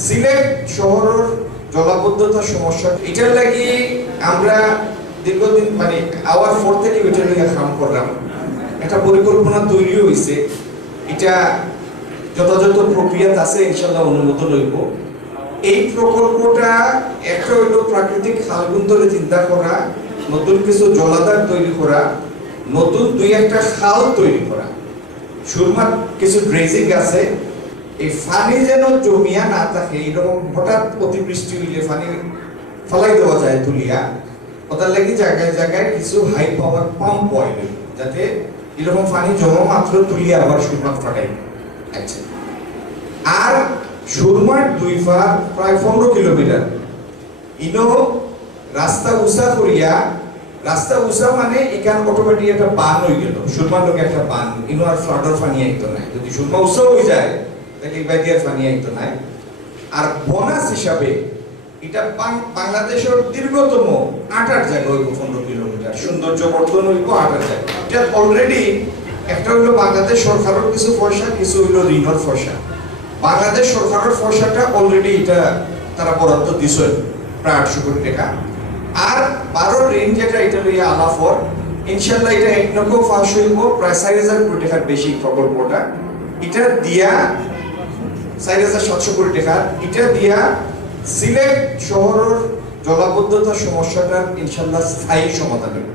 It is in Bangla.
সিলেট শহরের জলাবদ্ধতার সমস্যা এটার লাগি আমরা দীর্ঘদিন মানে আওয়ার 4 থেকে এটা নিয়ে কাম করলাম। একটা পরিকল্পনা তৈরি হয়েছে, এটা যথাযথ প্রক্রিয়াতে আছে, ইনশাল্লাহ অনুমোদন হইব। এই প্রকল্পটা একটা হইল প্রাকৃতিক খালগুন ধরে চিন্তা করা, নতুন কিছু জলাধার তৈরি করা, নতুন দুই একটা খাল তৈরি করা, সুরমার কিছু ড্রেজিং আছে। এই পানি যেন জমিয়া না থাকে, এরকম হঠাৎ অতিবৃষ্টি হইলে পানি ফলাই দেওয়া যায় তুলিয়া, ওটার লাগি জায়গায় জায়গায় কিছু হাই পাওয়ার পাম্প হয় যাতে এরকম পানি জমা মাত্র তুলিয়া আবার সুরমা ফাটাই। আচ্ছা, আর সুরমার দুই পা প্রায় 15 কিলোমিটার ইনো রাস্তা উঁচা করিয়া, রাস্তা উঁচা মানে এখান অটোমেটিক একটা বান হয়ে গেল, সুরমার লোক একটা বান, ইনো আর ফ্লাডর পানি আইতো নাই। যদি সুরমা উঁচা হয়ে যায় তাহলে বাইদিয়ার পানি আইতো নাই। আর বোনাস হিসাবে এটা বাংলাদেশের দীর্ঘতম 8 জায়গা হইব, 15 কিলোমিটার সৌন্দর্য বর্ধন হইব 8 জায়গা। এটা অলরেডি একটা হইলো বাংলাদেশ সরকারের কিছু পয়সা, কিছু হইলো ঋণের পয়সা। বাংলাদেশ সরকারের পয়সাটা অলরেডি এটা তারা বরাদ্দ দিছে প্রায় 800 কোটি টাকা। আর 12 ঋণ যেটা এটা লইয়া আলাফর, ইনশাআল্লাহ এটা এক লক্ষ পাস হইব, প্রায় 4000 কোটি টাকার বেশি প্রকল্পটা। এটা দিয়া 4700 কোটি টাকা, এটা দিয়া সিলেট শহরের জলাবদ্ধতার সমস্যাটার ইনশাআল্লাহ স্থায়ী সমাধান হবে।